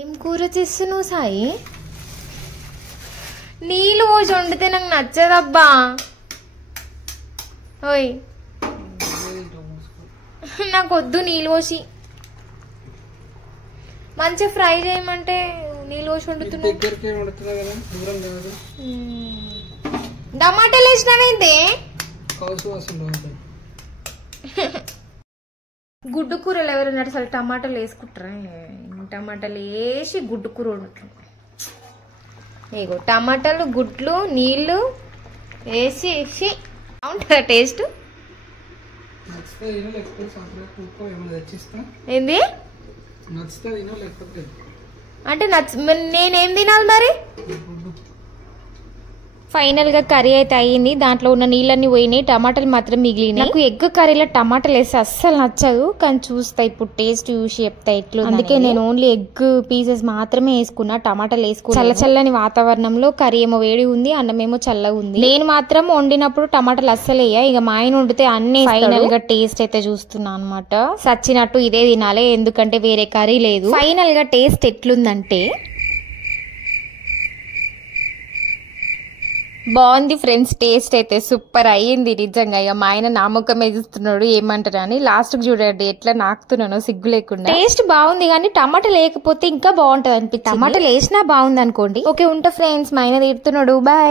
ఏం కూర చేస్తున్నావు సాయి? నీళ్ళు పోసి వండితే నాకు నచ్చదబ్బా. ఓయ్ నాకు వద్దు నీళ్ళు పోసి. మంచిగా ఫ్రై చేయమంటే నీళ్ళు పోసి వండుతున్నా. టమాటాలు వేసినావేంటి? గుడ్డు కూరలు ఎవరైనా అసలు టమాటాలు వేసుకుంటారా? టమాటాలు వేసి గుడ్డు కూర వండుతుంది. ఇగో టమాటాలు గుడ్లు నీళ్ళు వేసి బాగుంటుందా టేస్ట్? ఏంది అంటే నేనేం తినాలి మరి? ఫైనల్ గా కర్రీ అయితే అయ్యింది. దాంట్లో ఉన్న నీళ్ళన్నీ పోయినాయి, టమాటాలు మాత్రం మిగిలినాయి. నాకు ఎగ్ కర్రీలో టమాటాలు వేస్తే అస్సలు నచ్చదు, కానీ చూస్తా ఇప్పుడు టేస్ట్ చూసి చెప్తా ఎట్లు. అందుకే నేను ఓన్లీ ఎగ్ పీసెస్ మాత్రమే వేసుకున్నా, టమాటాలు వేసుకున్నా. చల్లని వాతావరణంలో కర్రీ ఏమో వేడి ఉంది, అన్నం ఏమో చల్లగా ఉంది. నేను మాత్రం వండినప్పుడు టమాటాలు అస్సలు వేయ. ఇక మా ఆయన వండితే అన్ని. ఫైనల్ గా టేస్ట్ అయితే చూస్తున్నా అనమాట. సచ్చినట్టు ఇదే తినాలి, ఎందుకంటే వేరే కర్రీ లేదు. ఫైనల్ గా టేస్ట్ ఎట్లుందంటే బాగుంది ఫ్రెండ్స్. టేస్ట్ అయితే సూపర్ అయ్యింది నిజంగా. ఇక మా ఆయన నామకం ఎదుస్తున్నాడు ఏమంటారు అని. లాస్ట్ కు చూడండి ఎట్లా నాకుతున్నానో సిగ్గు లేకుండా. టేస్ట్ బాగుంది కానీ టమాటా లేకపోతే ఇంకా బాగుంటది అనిపి. టమాటాలు వేసినా బాగుంది అనుకోండి. ఓకే ఉంటా ఫ్రెండ్స్, మా ఆయన తిడుతున్నాడు. బాయ్.